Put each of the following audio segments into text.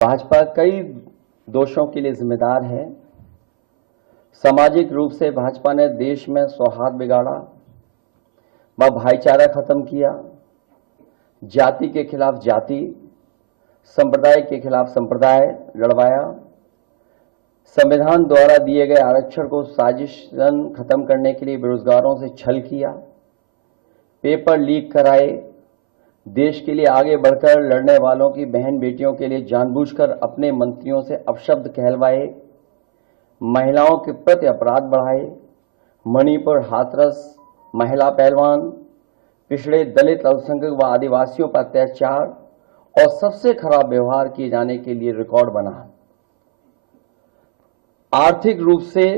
भाजपा कई दोषों के लिए जिम्मेदार है। सामाजिक रूप से भाजपा ने देश में सौहार्द बिगाड़ा, व भाईचारा खत्म किया, जाति के खिलाफ जाति, संप्रदाय के खिलाफ संप्रदाय लड़वाया, संविधान द्वारा दिए गए आरक्षण को साजिशन खत्म करने के लिए बेरोजगारों से छल किया, पेपर लीक कराए, देश के लिए आगे बढ़कर लड़ने वालों की बहन बेटियों के लिए जानबूझकर अपने मंत्रियों से अपशब्द कहलवाए, महिलाओं के प्रति अपराध बढ़ाए, मणिपुर हाथरस महिला पहलवान, पिछड़े दलित अल्पसंख्यक व आदिवासियों पर अत्याचार और सबसे खराब व्यवहार किए जाने के लिए रिकॉर्ड बना। आर्थिक रूप से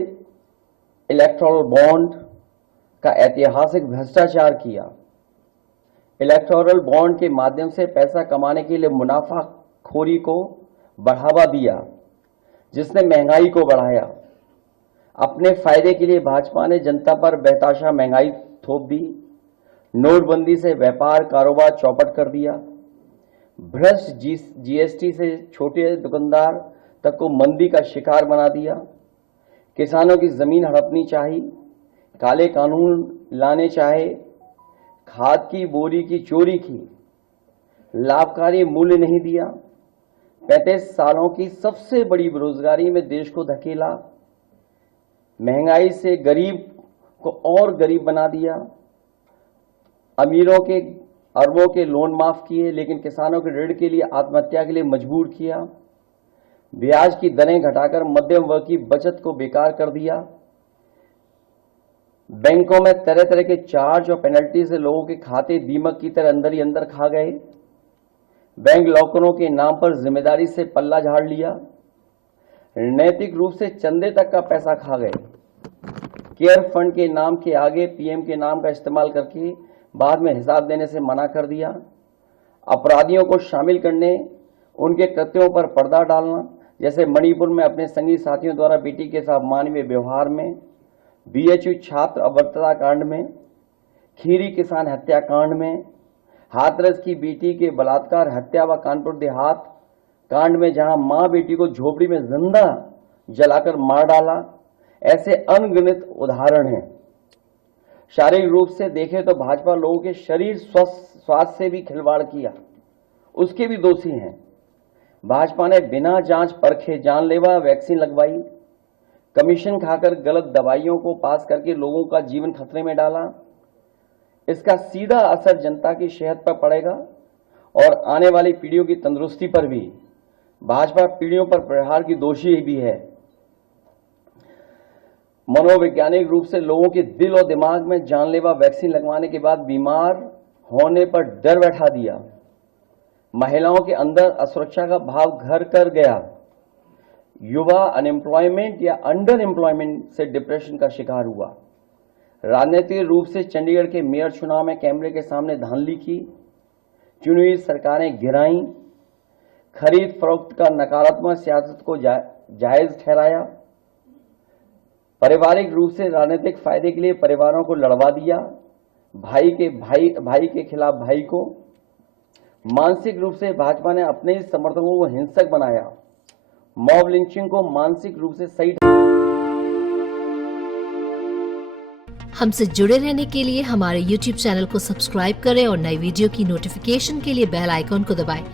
इलेक्टोरल बॉन्ड का ऐतिहासिक भ्रष्टाचार किया। इलेक्टोरल बॉन्ड के माध्यम से पैसा कमाने के लिए मुनाफाखोरी को बढ़ावा दिया, जिसने महंगाई को बढ़ाया। अपने फायदे के लिए भाजपा ने जनता पर बेतहाशा महंगाई थोप दी। नोटबंदी से व्यापार कारोबार चौपट कर दिया। भ्रष्ट जीएसटी से छोटे दुकानदार तक को मंदी का शिकार बना दिया। किसानों की जमीन हड़पनी चाहिए, काले कानून लाने चाहे, खाद की बोरी की चोरी की, लाभकारी मूल्य नहीं दिया, 35 सालों की सबसे बड़ी बेरोजगारी में देश को धकेला, महंगाई से गरीब को और गरीब बना दिया, अमीरों के अरबों के लोन माफ किए लेकिन किसानों के ऋण के लिए आत्महत्या के लिए मजबूर किया, ब्याज की दरें घटाकर मध्यम वर्ग की बचत को बेकार कर दिया, बैंकों में तरह तरह के चार्ज और पेनल्टी से लोगों के खाते दीमक की तरह अंदर ही अंदर खा गए, बैंक लॉकरों के नाम पर जिम्मेदारी से पल्ला झाड़ लिया, नैतिक रूप से चंदे तक का पैसा खा गए, केयर फंड के नाम के आगे पीएम के नाम का इस्तेमाल करके बाद में हिसाब देने से मना कर दिया, अपराधियों को शामिल करने, उनके कृत्यों पर पर्दा डालना, जैसे मणिपुर में अपने संगी साथियों द्वारा बेटी के साथ मानवीय व्यवहार में, बीएचयू छात्र अभद्रता कांड में, खीरी किसान हत्याकांड में, हाथरस की बेटी के बलात्कार हत्या व कानपुर देहात कांड में जहां मां बेटी को झोपड़ी में जिंदा जलाकर मार डाला, ऐसे अनगिनत उदाहरण हैं। शारीरिक रूप से देखें तो भाजपा लोगों के शरीर स्वास्थ्य से भी खिलवाड़ किया, उसके भी दोषी हैं। भाजपा ने बिना जांच परखे जानलेवा वैक्सीन लगवाई, कमीशन खाकर गलत दवाइयों को पास करके लोगों का जीवन खतरे में डाला। इसका सीधा असर जनता की सेहत पर पड़ेगा और आने वाली पीढ़ियों की तंदुरुस्ती पर भी। भाजपा पीढ़ियों पर प्रहार की दोषी भी है। मनोवैज्ञानिक रूप से लोगों के दिल और दिमाग में जानलेवा वैक्सीन लगवाने के बाद बीमार होने पर डर बैठा दिया। महिलाओं के अंदर असुरक्षा का भाव घर कर गया। युवा अनएम्प्लॉयमेंट या अंडर एम्प्लॉयमेंट से डिप्रेशन का शिकार हुआ। राजनीतिक रूप से चंडीगढ़ के मेयर चुनाव में कैमरे के सामने धांधली की, चुनी हुई सरकारें गिराईं, खरीद फरोख्त का नकारात्मक सियासत को जायज ठहराया, पारिवारिक रूप से राजनीतिक फायदे के लिए परिवारों को लड़वा दिया, भाई के खिलाफ भाई को। मानसिक रूप से भाजपा ने अपने ही समर्थकों को हिंसक बनाया। मॉब लिंचिंग को मानसिक रूप से सही। हमसे जुड़े रहने के लिए हमारे YouTube चैनल को सब्सक्राइब करें और नई वीडियो की नोटिफिकेशन के लिए बेल आइकॉन को दबाएं।